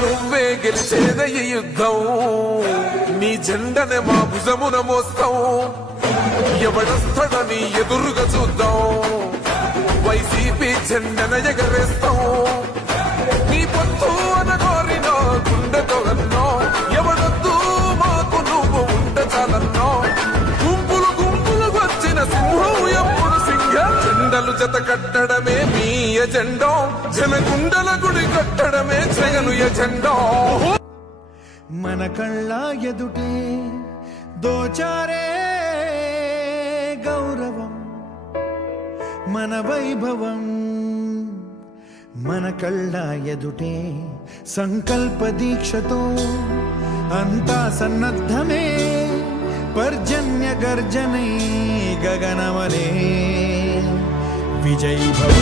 నువ్వే గెలిచేద ఈ యుద్ధం నీ జెండనే మా భుజమున మోస్తాం ఎవడొస్తాడని ఎదురుగా చూద్దాం వైసీపీ జెండన ఎగరేస్తాం నీ పొత్తు అనగోరినో గుండెతో అన్నో ఎవడొద్దు మాకు నువ్వు ఉంట చాలన్నో గుంపులు గుంపులు వచ్చిన సింహం ఎప్పుడు సింహ జెండలు జత కట్టడమే మీ ఎజెండో జనగుండల గుడి కట్టడమే జగను ఎజెండో మన కళ్ళ ఎదుటే దోచారే గౌరవం మన వైభవం మన కళ్ళ ఎదుటే సంకల్ప దీక్షతో అంతా సన్నద్ధమే పర్జన్య గర్జనే గగనమనే విజయ్ భవ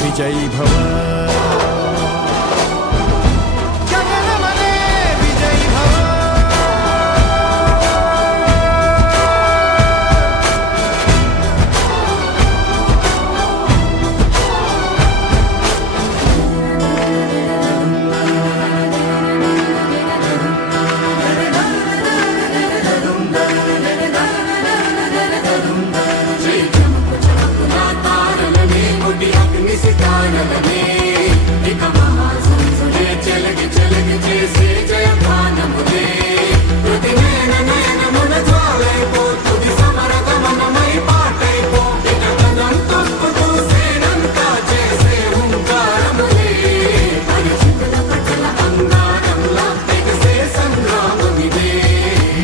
విజయ్ భవ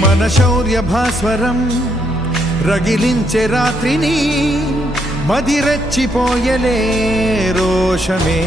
మన శౌర్య భాస్వరం రగిలించే రాత్రిని మదిరెచ్చిపోయలే రోషమే